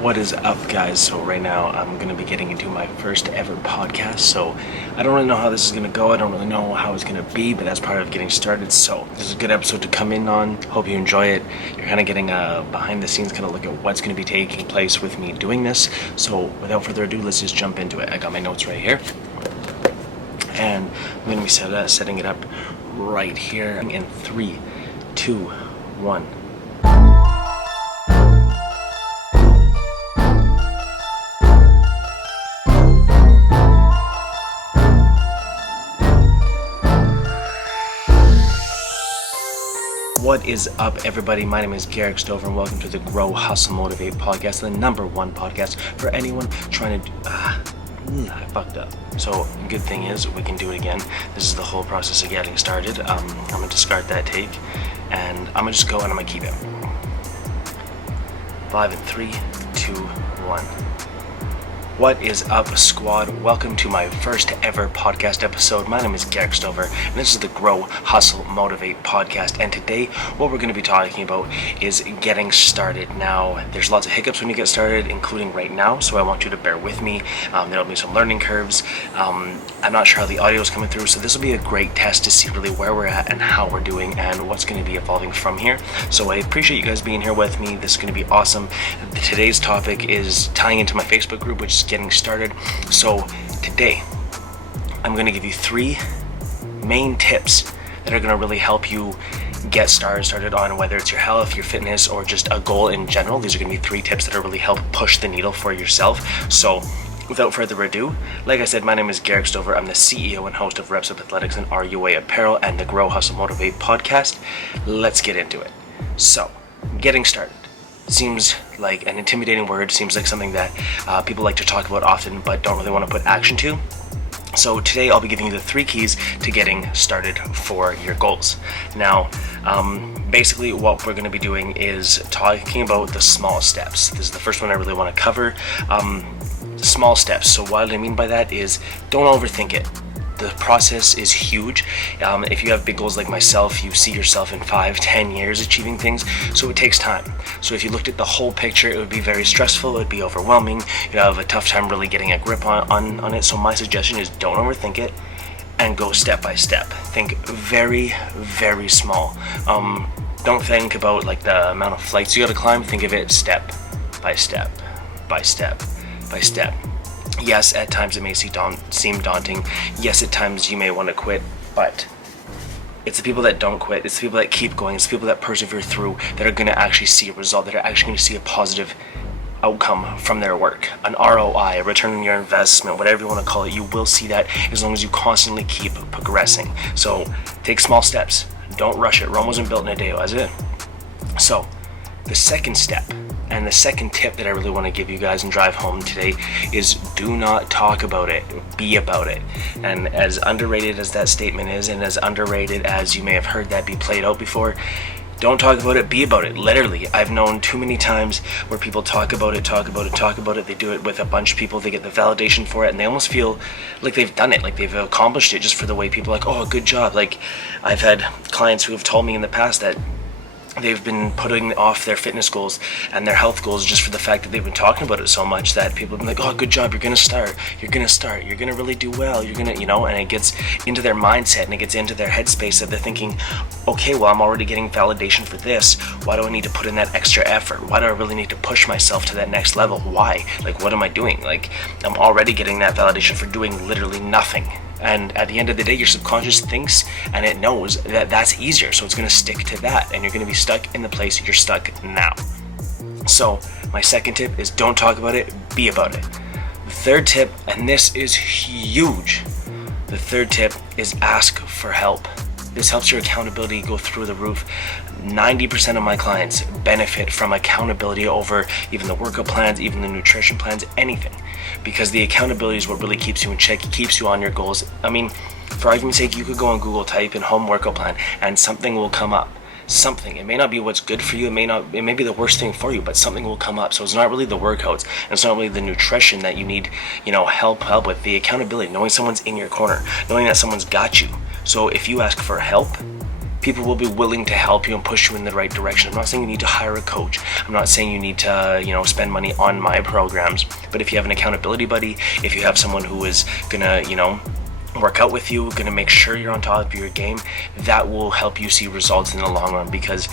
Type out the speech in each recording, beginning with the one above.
What is up, guys? So right now I'm going to be getting into my first ever podcast, so I don't really know how this is going to go. I don't really know how it's going to be, but that's part of getting started. So this is a good episode to come in on. Hope you enjoy it. You're kind of getting a behind the scenes kind of look at what's going to be taking place with me doing this. So without further ado, let's just jump into it. I got my notes right here, and I'm going to be setting it up right here in 3, 2, 1. What is up, everybody? My name is Garixdover, and welcome to the Grow, Hustle, Motivate podcast, the #1 podcast for anyone trying to I fucked up. So, good thing is, we can do it again. This is the whole process of getting started. I'm going to discard that take, and I'm going to just go and I'm going to keep it. 5 and 3, 2, 1. What is up, squad? Welcome to my first ever podcast episode. My name is Garixdover, and this is the Grow, Hustle, Motivate podcast. And today, what we're going to be talking about is getting started. Now, there's lots of hiccups when you get started, including right now, so I want you to bear with me. There'll be some learning curves. I'm not sure how the audio is coming through, so this will be a great test to see really where we're at and how we're doing and what's going to be evolving from here. So I appreciate you guys being here with me. This is going to be awesome. Today's topic is tying into my Facebook group, which is getting started. So today I'm going to give you 3 main tips that are going to really help you get started on whether it's your health, your fitness, or just a goal in general. These are going to be 3 tips that are really help push the needle for yourself. So without further ado, like I said, my name is Garixdover. I'm the CEO and host of Reps Up Athletics and RUA Apparel and the Grow, Hustle, Motivate podcast. Let's get into it. So, getting started seems like an intimidating word, seems like something that people like to talk about often but don't really want to put action to. So today I'll be giving you the 3 keys to getting started for your goals. Now, basically what we're going to be doing is talking about the small steps. This is the first one I really want to cover. Small steps. So what I mean by that is don't overthink it. The process is huge. If you have big goals like myself, you see yourself in 5-10 years achieving things, so it takes time. So if you looked at the whole picture, it would be very stressful, it would be overwhelming, you'd have a tough time really getting a grip on it. So my suggestion is don't overthink it and go step by step. Think very, very small. Don't think about like the amount of flights you gotta climb. Think of it step by step by step by step. Yes, at times it may seem daunting. Yes, at times you may want to quit, but it's the people that don't quit, it's the people that keep going, it's the people that persevere through that are going to actually see a result, that are actually going to see a positive outcome from their work. An ROI, a return on your investment, whatever you want to call it, you will see that as long as you constantly keep progressing. So take small steps. Don't rush it. Rome wasn't built in a day, was it? So the second step, and the second tip that I really want to give you guys and drive home today is do not talk about it, be about it. And as underrated as that statement is, and as underrated as you may have heard that be played out before, don't talk about it, be about it. Literally, I've known too many times where people talk about it. They do it with a bunch of people, they get the validation for it, and they almost feel like they've done it, like they've accomplished it just for the way people are like, oh, good job. Like, I've had clients who have told me in the past that they've been putting off their fitness goals and their health goals just for the fact that they've been talking about it so much that people have been like, oh, good job, you're gonna start, you're gonna really do well, you're gonna, and it gets into their mindset and it gets into their headspace that they're thinking, okay, well, I'm already getting validation for this, why do I need to put in that extra effort? Why do I really need to push myself to that next level? Why? Like, what am I doing? Like, I'm already getting that validation for doing literally nothing. And at the end of the day, your subconscious thinks and it knows that that's easier, so it's going to stick to that, and you're going to be stuck in the place you're stuck now. So my second tip is don't talk about it, be about it. The third tip, and this is huge, the third tip is ask for help. This helps your accountability go through the roof. 90% of my clients benefit from accountability over even the workout plans, even the nutrition plans, anything. Because the accountability is what really keeps you in check, keeps you on your goals. I mean, for argument's sake, you could go on Google, type in home workout plan, and something will come up. Something. It may not be what's good for you, it may be the worst thing for you, but something will come up. So it's not really the workouts, and it's not really the nutrition that you need, help with. The accountability, knowing someone's in your corner, knowing that someone's got you. So if you ask for help, people will be willing to help you and push you in the right direction. I'm not saying you need to hire a coach. I'm not saying you need to, spend money on my programs. But if you have an accountability buddy, if you have someone who is gonna, work out with you, gonna make sure you're on top of your game, that will help you see results in the long run. Because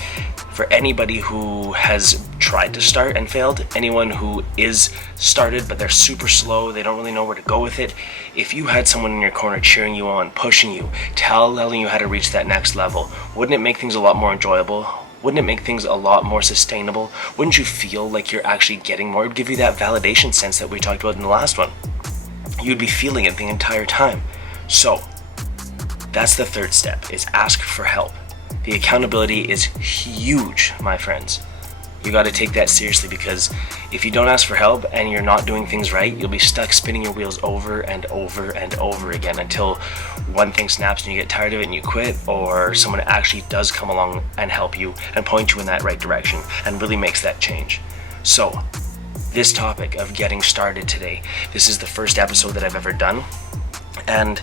for anybody who has tried to start and failed, anyone who is started but they're super slow, they don't really know where to go with it, if you had someone in your corner cheering you on, pushing you, telling you how to reach that next level, wouldn't it make things a lot more enjoyable? Wouldn't it make things a lot more sustainable? Wouldn't you feel like you're actually getting more? It would give you that validation sense that we talked about in the last one. You'd be feeling it the entire time. So that's the third step, is ask for help. The accountability is huge, my friends. You got to take that seriously, because if you don't ask for help and you're not doing things right, you'll be stuck spinning your wheels over and over and over again until one thing snaps and you get tired of it and you quit, or someone actually does come along and help you and point you in that right direction and really makes that change. So this topic of getting started today, this is the first episode that I've ever done, and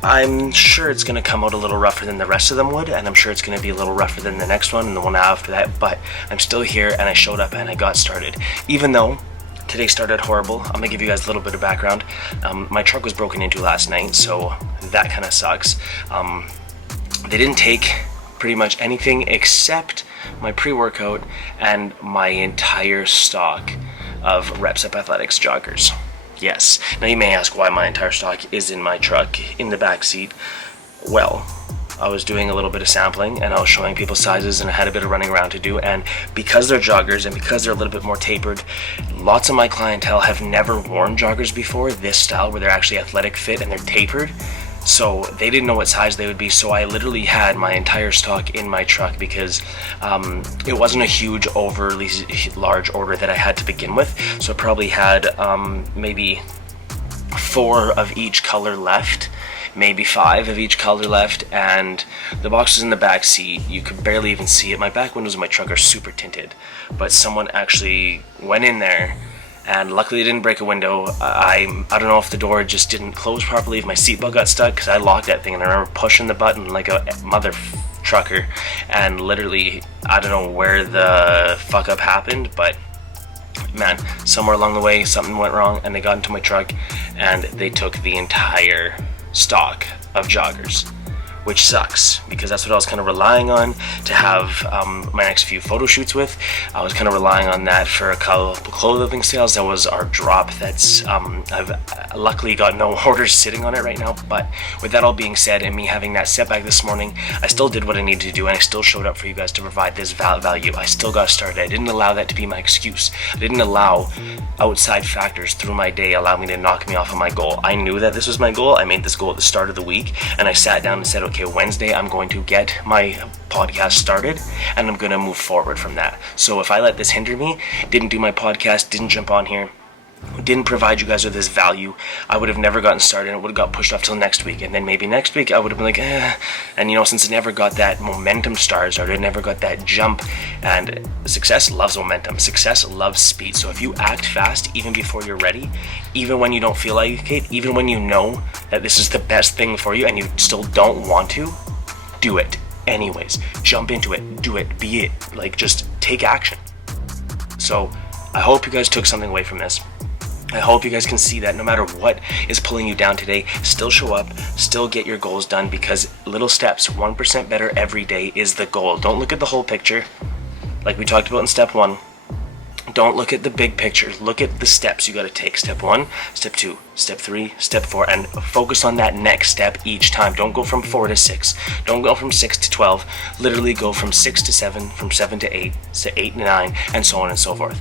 I'm sure it's going to come out a little rougher than the rest of them would, and I'm sure it's going to be a little rougher than the next one and the one after that, but I'm still here and I showed up and I got started. Even though today started horrible, I'm going to give you guys a little bit of background. My truck was broken into last night, so that kind of sucks. They didn't take pretty much anything except my pre-workout and my entire stock of Reps Up Athletics joggers. Yes. Now you may ask why my entire stock is in my truck in the back seat. Well, I was doing a little bit of sampling and I was showing people sizes, and I had a bit of running around to do, and because they're joggers and because they're a little bit more tapered, lots of my clientele have never worn joggers before, this style where they're actually athletic fit and they're tapered. So they didn't know what size they would be, so I literally had my entire stock in my truck because it wasn't a huge, overly large order that I had to begin with. So I probably had maybe 4 of each color left, maybe 5 of each color left, and the box was in the back seat. You could barely even see it. My back windows of my truck are super tinted, but someone actually went in there, and luckily it didn't break a window. I don't know if the door just didn't close properly, if my seatbelt got stuck, because I locked that thing and I remember pushing the button like a mother trucker, and literally I don't know where the fuck up happened, but man, somewhere along the way something went wrong and they got into my truck and they took the entire stock of joggers, which sucks because that's what I was kind of relying on to have my next few photo shoots with. I was kind of relying on that for a couple clothing sales. That was our drop. That's I've luckily got no orders sitting on it right now, but with that all being said and me having that setback this morning, I still did what I needed to do and I still showed up for you guys to provide this value. I still got started. I didn't allow that to be my excuse. I didn't allow outside factors through my day allow me to knock me off of my goal. I knew that this was my goal. I made this goal at the start of the week and I sat down and said, okay, Wednesday I'm going to get my podcast started and I'm going to move forward from that. So if I let this hinder me, didn't do my podcast, didn't jump on here, didn't provide you guys with this value, I would have never gotten started and it would have got pushed off till next week, and then maybe next week I would have been like and since I never got that momentum started, I never got that jump, and success loves momentum, success loves speed. So if you act fast even before you're ready, even when you don't feel like it, even when you know that this is the best thing for you and you still don't want to, do it anyways. Jump into it, do it, be it, just take action. So I hope you guys took something away from this. I hope you guys can see that no matter what is pulling you down today, still show up, still get your goals done, because little steps, 1% better every day is the goal. Don't look at the whole picture like we talked about in step 1. Don't look at the big picture. Look at the steps you got to take. Step 1, step 2, step 3, step 4, and focus on that next step each time. Don't go from 4 to 6. Don't go from 6 to 12. Literally go from 6 to 7, from 7 to 8 to 9, and so on and so forth.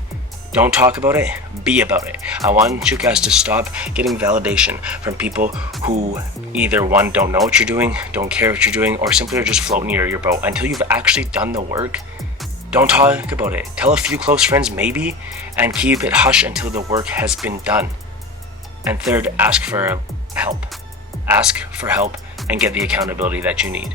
Don't talk about it, be about it. I want you guys to stop getting validation from people who either one, don't know what you're doing, don't care what you're doing, or simply are just floating your boat. Until you've actually done the work, don't talk about it. Tell a few close friends maybe, and keep it hush until the work has been done. And third, ask for help. Ask for help and get the accountability that you need.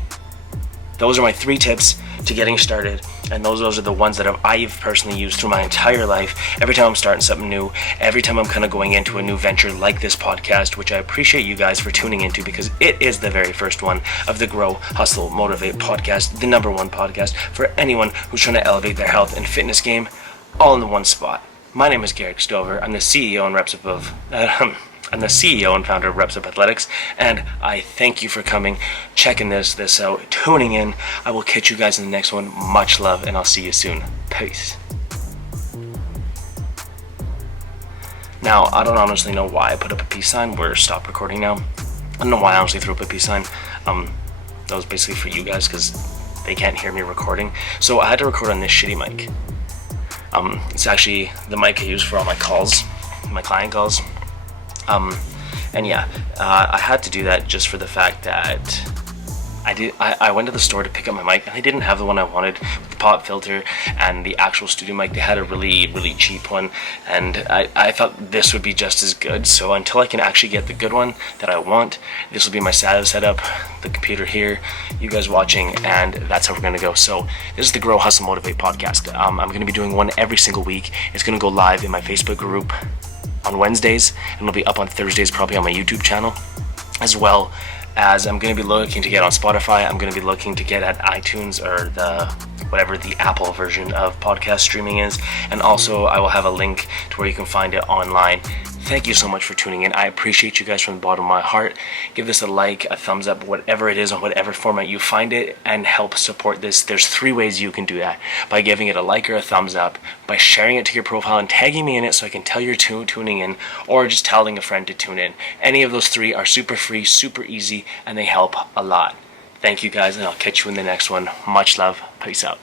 Those are my 3 tips to getting started, and those are the ones that I've personally used through my entire life. Every time I'm starting something new, every time I'm kind of going into a new venture like this podcast, which I appreciate you guys for tuning into, because it is the very first one of the Grow, Hustle, Motivate podcast, the number one podcast for anyone who's trying to elevate their health and fitness game, all in the one spot. My name is Garixdover. I'm the CEO and I'm the CEO and founder of Reps Up Athletics, and I thank you for coming, checking this out, tuning in. I will catch you guys in the next one. Much love, and I'll see you soon. Peace. Now, I don't honestly know why I put up a peace sign. We're stopped recording now. I don't know why I honestly threw up a peace sign. That was basically for you guys because they can't hear me recording. So I had to record on this shitty mic. It's actually the mic I use for all my calls, my client calls. And yeah, I had to do that just for the fact that I went to the store to pick up my mic, and they didn't have the one I wanted with the pop filter and the actual studio mic. They had a really, really cheap one, and I thought this would be just as good. So until I can actually get the good one that I want, this will be my setup, the computer here, you guys watching, and that's how we're going to go. So this is the Grow, Hustle, Motivate podcast. I'm going to be doing one every single week. It's going to go live in my Facebook group on Wednesdays, and it'll be up on Thursdays probably on my YouTube channel, as well as I'm going to be looking to get on Spotify. I'm going to be looking to get at iTunes or whatever the Apple version of podcast streaming is, and also I will have a link to where you can find it online. Thank you so much for tuning in. I appreciate you guys from the bottom of my heart. Give this a like, a thumbs up, whatever it is, on whatever format you find it, and help support this. There's 3 ways you can do that: by giving it a like or a thumbs up, by sharing it to your profile and tagging me in it so I can tell you're tuning in, or just telling a friend to tune in. Any of those 3 are super free, super easy, and they help a lot. Thank you guys, and I'll catch you in the next one. Much love. Peace out.